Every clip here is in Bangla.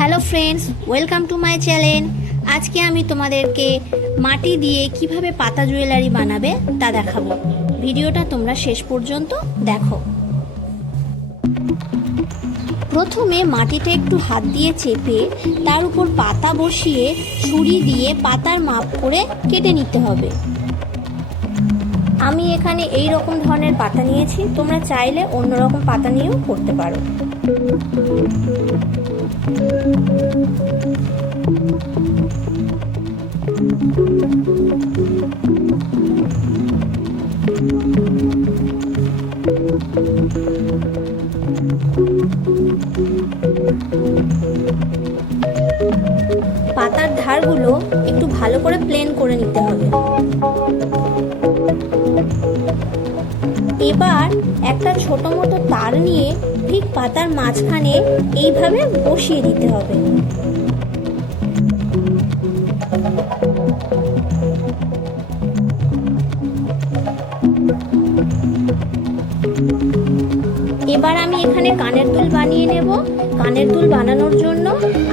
Hello friends, welcome to my channel. আজকে আমি তোমাদেরকে মাটি দিয়ে কিভাবে পাতা জুয়েলারি বানাবে তা দেখাবো। ভিডিওটা তোমরা শেষ পর্যন্ত দেখো। প্রথমে মাটিটা একটু হাত দিয়ে চেপে তার উপর পাতা বসিয়ে ছুরি দিয়ে পাতার মাপ করে কেটে নিতে হবে। আমি এখানে এই রকম ধরনের পাতা নিয়েছি, তোমরা চাইলে অন্য রকম পাতা নিয়েও করতে পারো। পাতার ধারগুলো একটু ভালো করে প্লেন করে নিতে হবে। এবার একটা ছোট মতো তার নিয়ে ঠিক পাতার মাঝখানে এইভাবে বসিয়ে দিতে হবে। এবার আমি এখানে কানের দুল বানিয়ে নেব। কানের দুল বানানোর জন্য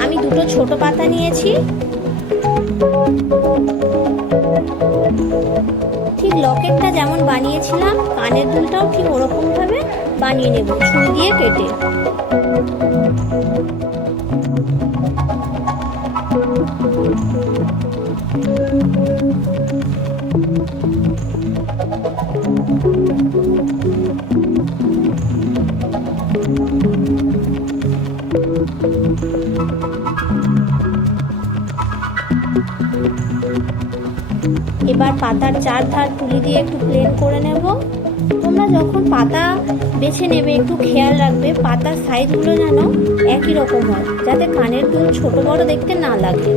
আমি দুটো ছোট পাতা নিয়েছি। ঠিক লকেটটা যেমন বানিয়েছিলাম, কানের দুলটাও ঠিক ওরকম ভাবে বানিয়ে নেব ছুরি দিয়ে কেটে। এবার পাতার চার ধার তুলি দিয়ে একটু প্লেন করে নেব। তোমরা যখন পাতা বেছে নেবে একটু খেয়াল রাখবে পাতার সাইজগুলো যেন একই রকম হয়, যাতে কানের দুল ছোট বড় দেখতে না লাগে।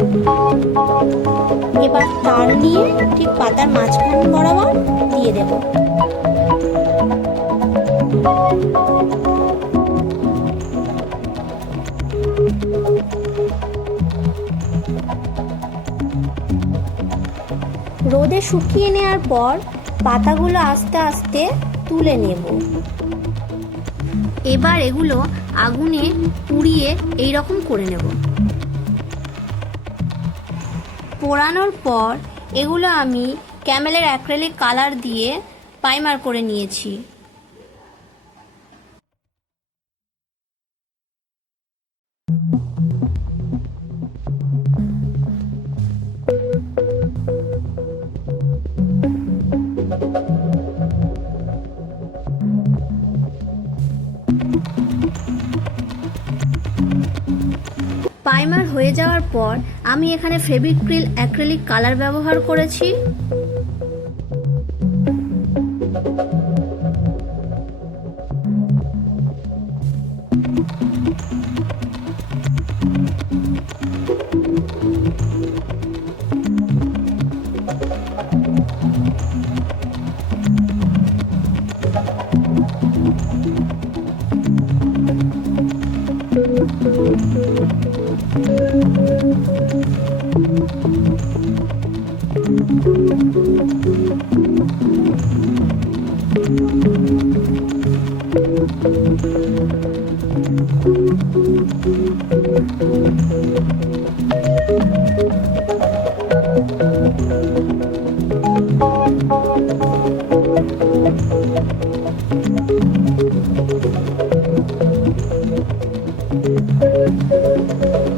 এবার তার নিয়ে ঠিক পাতার মাঝখান বরাবর দিয়ে দেব। রোদে শুকিয়ে নেওয়ার পর পাতাগুলো আস্তে আস্তে তুলে নেব। এবার এগুলো আগুনে পুড়িয়ে এই রকম করে নেব। পোড়ানোর পর এগুলো আমি ক্যামেলের অ্যাক্রিলিক কালার দিয়ে প্রাইমার করে নিয়েছি। প্রাইমার হয়ে যাওয়ার পর আমি এখানে ফেভিক্রিল অ্যাক্রিলিক কালার ব্যবহার করেছি।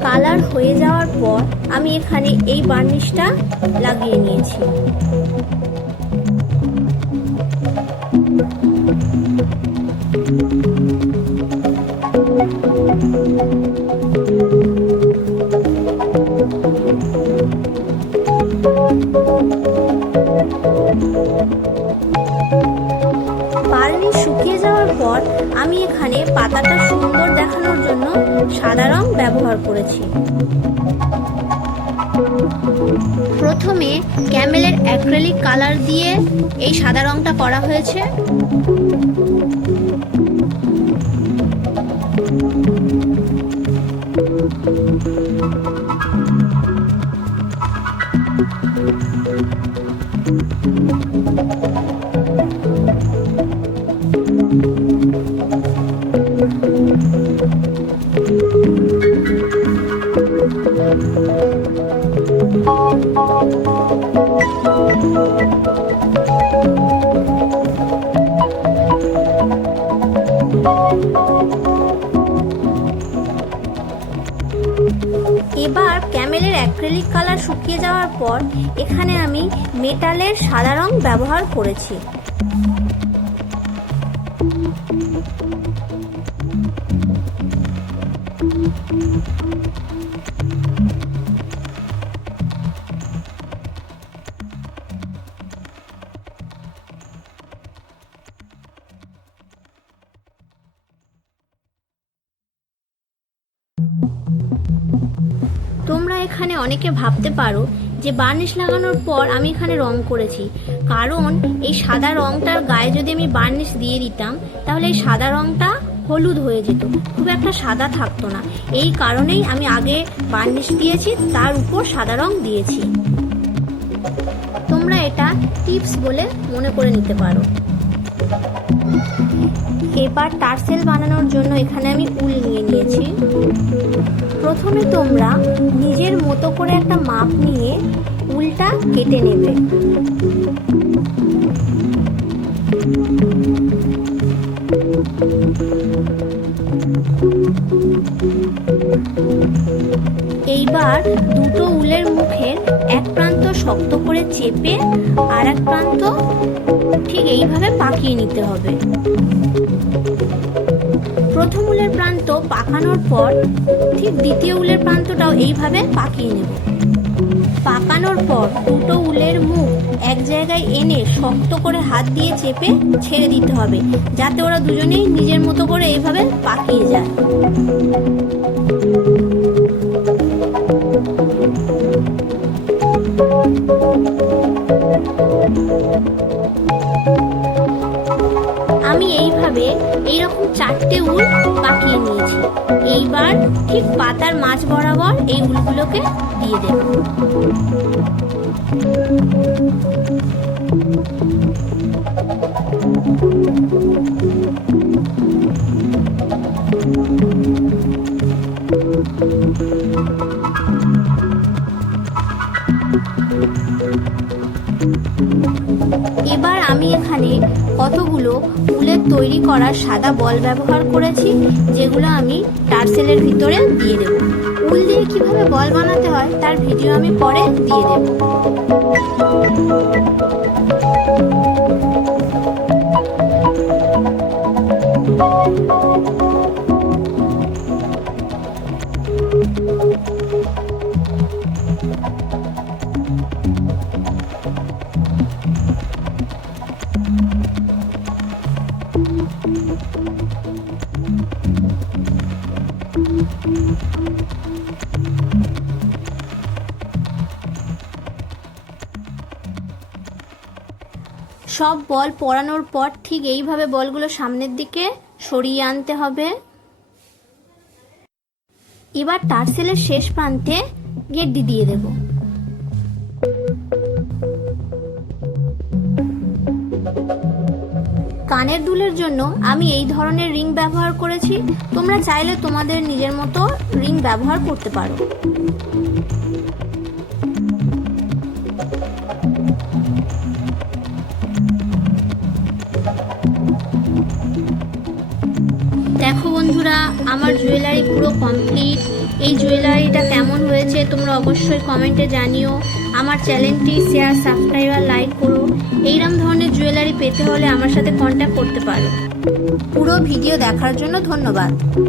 কালার হয়ে যাওয়ার পর আমি এখানে এই বার্নিশটা লাগিয়ে নিয়েছি। বার্নিশ শুকিয়ে যাওয়ার পর আমি এখানে পাতাটা সুন্দর দেখানোর জন্য সাদা রং ব্যবহার করেছি। প্রথমে ক্যামেলের অ্যাক্রিলিক কালার দিয়ে এই সাদা রংটা করা হয়েছে। এবার ক্যামেলের অ্যাক্রিলিক কালার শুকিয়ে যাওয়ার পর এখানে আমি মেটালের সাদা রং ব্যবহার করেছি। তোমরা এখানে অনেকে ভাবতে পারো যে বার্নিশ লাগানোর পর আমি এখানে রং করেছি, কারণ এই সাদা রংটার গায়ে যদি আমি বার্নিশ দিয়ে দিতাম তাহলে এই সাদা রংটা হলুদ হয়ে যেত, খুব একটা সাদা থাকতো না। এই কারণেই আমি আগে বার্নিশ দিয়েছি, তার উপর সাদা রং দিয়েছি। তোমরা এটা টিপস বলে মনে করে নিতে পারো। এবার টার্সেল বানানোর জন্য এখানে আমি উল নিয়ে নিয়েছি। প্রথমে তোমরা নিজের মতো করে একটা মাপ নিয়ে উলটা কেটে নেবে। এইবার দুটো উলের মুখের এক প্রান্ত শক্ত করে চেপে আর এক প্রান্ত ঠিক এইভাবে পাকিয়ে নিতে হবে। প্রথম উলের প্রান্ত পাকানোর পর ঠিক দ্বিতীয় উলের প্রান্তটাও এইভাবে পাকিয়ে নেব। পাকানোর পর দুটো উলের মুখ এক জায়গায় এনে শক্ত করে হাত দিয়ে চেপে ছেড়ে দিতে হবে, যাতে ওরা দুজনেই নিজের মতো করে এইভাবে পাকিয়ে যায়। আমি এইভাবে এইরকম 4টে উল পাকিয়ে নিয়েছি। এইবার ঠিক পাতার মাঝ বরাবর এই উলগুলোকে দিয়ে দেব। এবার আমি এখানে কতগুলো উলের তৈরি করা সাদা বল ব্যবহার করেছি, যেগুলো আমি টার্সেলের ভিতরে দিয়ে দেব। উল দিয়ে কিভাবে বল বানাতে হয় তার ভিডিও আমি পরে দিয়ে দেব। সব বল পরানোর পর ঠিক এইভাবে বলগুলো সামনের দিকে সরিয়ে আনতে হবে। এবার টার্সেলের শেষ প্রান্তে গেড্ডি দিয়ে দেব। কানের দুলের জন্য আমি এই ধরনের রিং ব্যবহার করেছি, তোমরা চাইলে তোমাদের নিজের মতো রিং ব্যবহার করতে পারো। দেখো বন্ধুরা, আমার জুয়েলারি পুরো কমপ্লিট। এই জুয়েলারিটা কেমন হয়েছে তোমরা অবশ্যই কমেন্টে জানিও। আমার চ্যানেলটি শেয়ার, সাবস্ক্রাইব আর লাইক করো। এইরকম ধরনের জুয়েলারি পেতে হলে আমার সাথে কন্ট্যাক্ট করতে পারো। পুরো ভিডিও দেখার জন্য ধন্যবাদ।